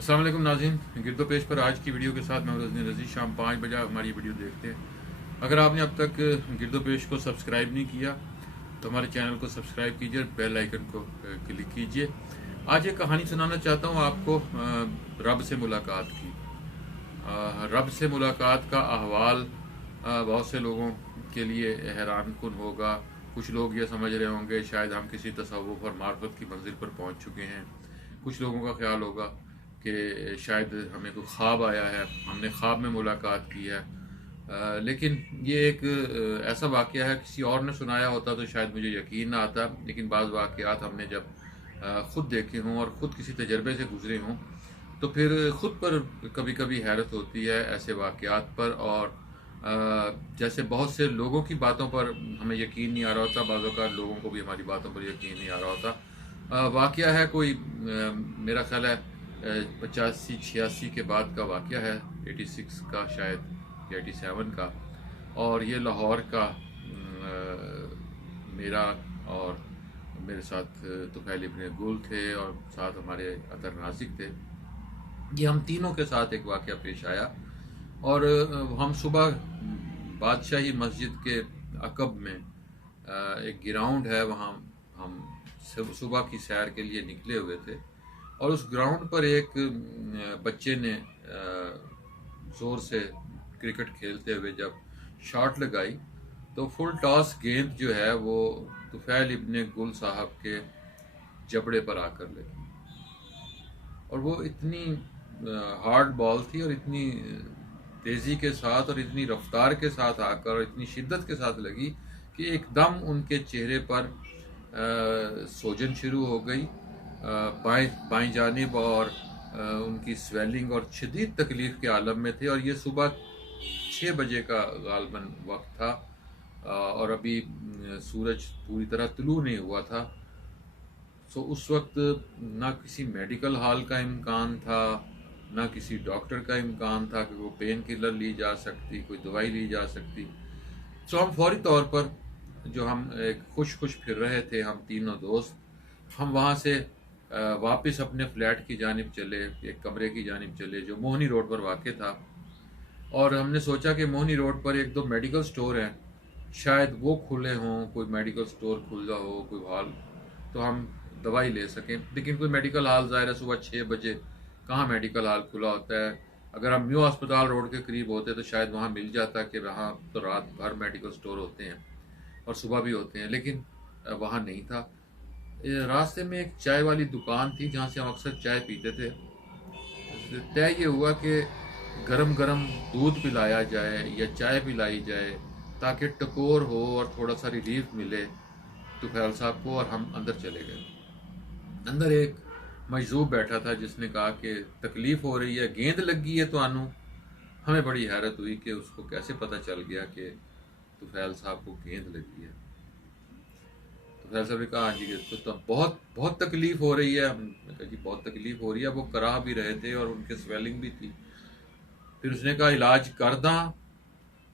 अस्सलाम वालेकुम नाज़रीन, गिरदो पेश पर आज की वीडियो के साथ मैं रजनी रजी। शाम 5 बजे हमारी वीडियो देखते हैं। अगर आपने अब तक गिरदो पेश को सब्सक्राइब नहीं किया तो हमारे चैनल को सब्सक्राइब कीजिए, बेल आइकन को क्लिक कीजिए। आज एक कहानी सुनाना चाहता हूँ आपको रब से मुलाकात की। रब से मुलाकात का अहवाल बहुत से लोगों के लिए हैरान कुन होगा। कुछ लोग ये समझ रहे होंगे शायद हम किसी तसव्वुफ और मार्फत की मंजिल पर पहुँच चुके हैं। कुछ लोगों का ख्याल होगा कि शायद हमें कोई ख्वाब आया है, हमने ख्वाब में मुलाकात की है। लेकिन ये एक ऐसा वाक़या है, किसी और ने सुनाया होता तो शायद मुझे यकीन ना आता। लेकिन बाज़ वाक़यात हमने जब ख़ुद देखे हों और ख़ुद किसी तजर्बे से गुज़रे हों तो फिर ख़ुद पर कभी कभी हैरत होती है ऐसे वाक़यात पर। और जैसे बहुत से लोगों की बातों पर हमें यकीन नहीं आ रहा होता, बाज़ औक़ात लोगों को भी हमारी बातों पर यकीन नहीं आ रहा होता। वाक़या है कोई मेरा ख़्याल है 85-86 के बाद का वाक़या है, 86 का शायद या 87 का। और ये लाहौर का मेरा और मेरे साथ तुफ़ैल इब्न गुल थे और साथ हमारे अतर नासिक थे। ये हम तीनों के साथ एक वाक़या पेश आया और हम सुबह बादशाही मस्जिद के अकब में एक ग्राउंड है, वहाँ हम सुबह की सैर के लिए निकले हुए थे। और उस ग्राउंड पर एक बच्चे ने ज़ोर से क्रिकेट खेलते हुए जब शॉट लगाई तो फुल टॉस गेंद जो है वो तुफ़ैल इब्न गुल साहब के जबड़े पर आकर लगी। और वो इतनी हार्ड बॉल थी और इतनी तेज़ी के साथ और इतनी रफ्तार के साथ आकर और इतनी शिद्दत के साथ लगी कि एकदम उनके चेहरे पर सोजन शुरू हो गई बाएं जानिब। और उनकी स्वेलिंग और शदीद तकलीफ़ के आलम में थे। और ये सुबह 6 बजे का गालबन वक्त था और अभी सूरज पूरी तरह तुलू नहीं हुआ था। सो उस वक्त ना किसी मेडिकल हॉल का इम्कान था, ना किसी डॉक्टर का इम्कान था कि वो पेन किलर ली जा सकती, कोई दवाई ली जा सकती। सो हम फौरी तौर पर जो हम एक खुश फिर रहे थे, हम तीनों दोस्त, हम वहाँ से वापस अपने फ्लैट की जानिब चले, एक कमरे की जानिब चले जो मोहनी रोड पर वाक़ था। और हमने सोचा कि मोहनी रोड पर एक दो मेडिकल स्टोर हैं, शायद वो खुले हों, कोई मेडिकल स्टोर खुला हो, कोई हॉल, तो हम दवाई ले सकें। लेकिन कोई मेडिकल हॉल ज़ाहिर है सुबह 6 बजे कहाँ मेडिकल हॉल खुला होता है। अगर हम न्यू अस्पताल रोड के करीब होते तो शायद वहाँ मिल जाता कि वहाँ तो रात भर मेडिकल स्टोर होते हैं और सुबह भी होते हैं, लेकिन वहाँ नहीं था। रास्ते में एक चाय वाली दुकान थी जहाँ से हम अक्सर चाय पीते थे। तय ये हुआ कि गरम गरम दूध पिलाया जाए या चाय पिलाई जाए ताकि टकोर हो और थोड़ा सा रिलीफ मिले तुफ़ैल साहब को। और हम अंदर चले गए। अंदर एक मजदूर बैठा था जिसने कहा कि तकलीफ़ हो रही है, गेंद लगी है तो आनू। हमें बड़ी हैरत हुई कि उसको कैसे पता चल गया कि तुफ़ैल साहब को गेंद लगी है। तुफ़ैल साहब ने कहा हाँ जी तो बहुत बहुत तकलीफ़ हो रही है। हमने कहा जी बहुत तकलीफ़ हो रही है। वो करा भी रहे थे और उनके स्वेलिंग भी थी। फिर उसने कहा इलाज कर दां।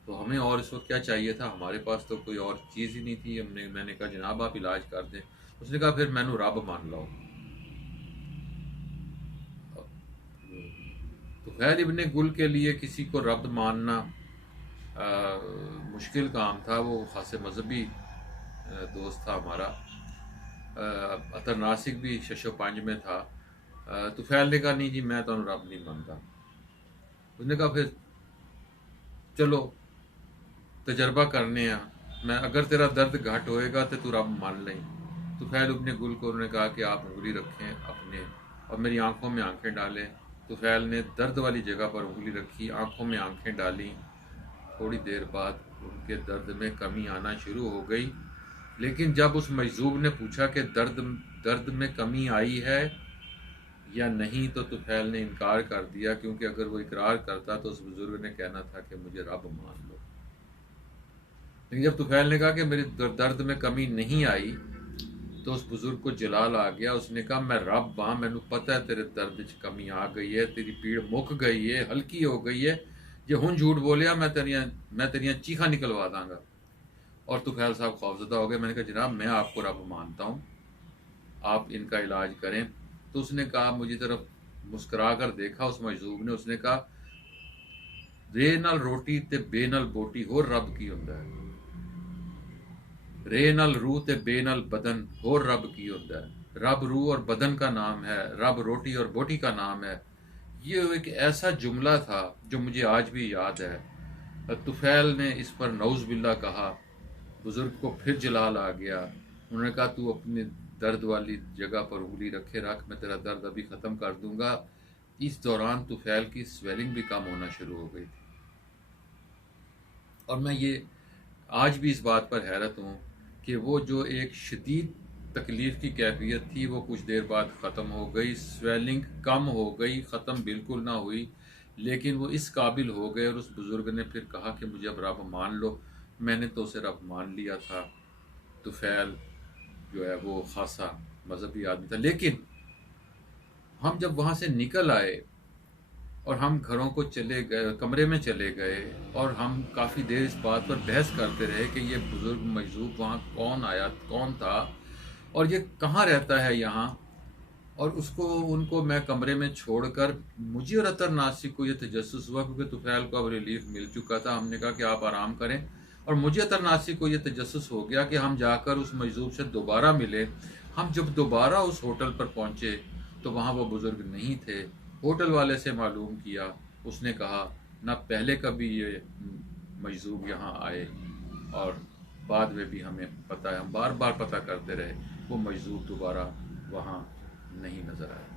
तो हमें और इस वक्त क्या चाहिए था, हमारे पास तो कोई और चीज़ ही नहीं थी। मैंने कहा जनाब आप इलाज कर दें। उसने कहा फिर मैनू रब मान लो। तो खैर इब्ने गुल के लिए किसी को रब मानना मुश्किल काम था। वो खासे मजहबी दोस्त था हमारा। अतर नासिक भी शशो पंज में था। तुफ़ैल ने कहा नहीं जी मैं तो रब नहीं मानता। उसने कहा फिर चलो तजर्बा करने आ, मैं अगर तेरा दर्द घट होएगा तो तू रब मान लें। तुफ़ैल इब्ने गुल को उन्होंने कहा कि आप उंगली रखें अपने और मेरी आंखों में आंखें डालें। तुफ़ैल ने दर्द वाली जगह पर उंगली रखी, आंखों में आंखें डाली। थोड़ी देर बाद उनके दर्द में कमी आना शुरू हो गई। लेकिन जब उस मजदूर ने पूछा कि दर्द में कमी आई है या नहीं तो तुफ़ैल ने इनकार कर दिया, क्योंकि अगर वो इकरार करता तो उस बुज़ुर्ग ने कहना था कि मुझे रब मान लो। लेकिन जब तुफ़ैल ने कहा कि मेरे दर्द में कमी नहीं आई तो उस बुज़ुर्ग को जलाल आ गया। उसने कहा मैं रब हाँ, मैनू पता है तेरे दर्द च कमी आ गई है, तेरी पीड़ मुक गई है, हल्की हो गई है। जो हुण झूठ बोलिया मैं तेरियां चीखा निकलवा दांगा। और तुफ़ैल साहब खौफजदा हो गए। मैंने कहा जनाब मैं आपको रब मानता हूँ, आप इनका इलाज करें। तो उसने कहा मुझे तरफ مسکرا کر دیکھا اس مجذوب نے، اس نے کہا رے نال روٹی تے بے نال بوٹی ہو رب کی ہوندا ہے، رے نال روح تے بے نال بدن ہو رب کی ہوندا ہے، رب روح اور بدن کا نام ہے، رب روٹی اور بوٹی کا نام ہے۔ یہ ایک ایسا جملہ تھا جو مجھے آج بھی یاد ہے۔ طفیل نے اس پر نعوذ باللہ کہا، بزرگ کو پھر جلال آ گیا، انہوں نے کہا تو اپنے درد والی جگہ پر انگلی رکھے رکھ، میں تیرا درد ابھی ختم کر دوں گا۔ اس دوران طفیل کی سویلنگ بھی کم ہونا شروع ہو گئی تھی، اور میں یہ آج بھی اس بات پر حیرت ہوں کہ وہ جو ایک شدید تکلیف کی کیفیت تھی وہ کچھ دیر بعد ختم ہو گئی، سویلنگ کم ہو گئی، ختم بالکل نہ ہوئی، لیکن وہ اس قابل ہو گئے، اور اس بزرگ نے پھر کہا کہ مجھے اب رب مان لو۔ میں نے تو اسے رب مان لیا تھا۔ طفیل جو ہے وہ خاصا مذہبی آدمی تھا، لیکن ہم جب وہاں سے نکل آئے اور ہم گھروں کو چلے گئے، کمرے میں چلے گئے، اور ہم کافی دیر اس بات پر بحث کرتے رہے کہ یہ بزرگ مجذوب وہاں کون آیا، کون تھا، اور یہ کہاں رہتا ہے یہاں، اور ان کو میں کمرے میں چھوڑ کر مجھے اور عطر ناصر کو یہ تجسس ہوا، کیونکہ طفیل کو اب ریلیف مل چکا تھا۔ ہم نے کہا کہ آپ آرام کریں، اور مجھے عطر ناصر کو یہ تجسس ہو گیا کہ ہم جا کر اس مجذوب سے دوبارہ ملے۔ ہم جب دوبارہ اس ہوٹل پر پہنچے تو وہاں وہ بزرگ نہیں تھے۔ ہوٹل والے سے معلوم کیا، اس نے کہا نہ پہلے کبھی یہ مجذوب یہاں آئے، اور بعد میں بھی ہمیں پتہ ہے، ہم بار بار پتہ کرتے رہے، وہ مجذوب دوبارہ وہاں نہیں نظر آیا۔